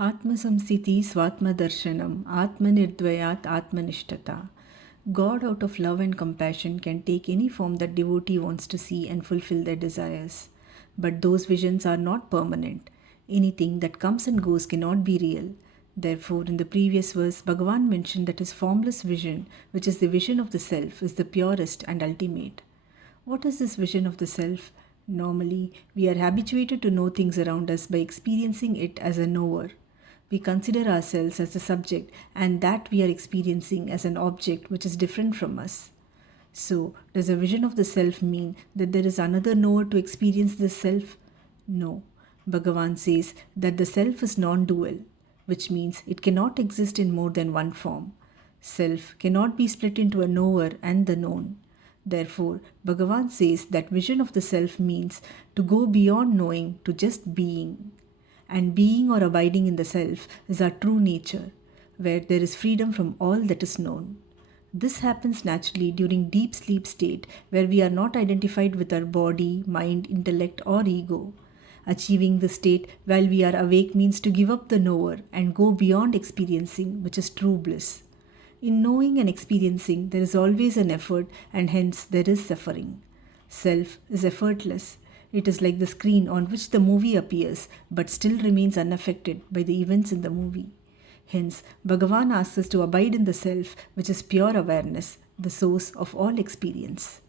Atmasamsiti Swatmadarshanam Atmanirdvayat Atmanishtata. God, out of love and compassion, can take any form that devotee wants to see and fulfill their desires. But those visions are not permanent. Anything that comes and goes cannot be real. Therefore, in the previous verse, Bhagavan mentioned that his formless vision, which is the vision of the self, is the purest and ultimate. What is this vision of the self? Normally, we are habituated to know things around us by experiencing it as a knower. We consider ourselves as the subject and that we are experiencing as an object which is different from us. So, does a vision of the self mean that there is another knower to experience this self? No. Bhagavan says that the self is non-dual, which means it cannot exist in more than one form. Self cannot be split into a knower and the known. Therefore, Bhagavan says that vision of the self means to go beyond knowing to just being. And being or abiding in the self is our true nature, where there is freedom from all that is known. This happens naturally during deep sleep state, where we are not identified with our body, mind, intellect, or ego. Achieving this state while we are awake means to give up the knower and go beyond experiencing, which is true bliss. In knowing and experiencing, there is always an effort, and hence there is suffering. Self is effortless. It is like the screen on which the movie appears, but still remains unaffected by the events in the movie. Hence, Bhagavan asks us to abide in the self, which is pure awareness, the source of all experience.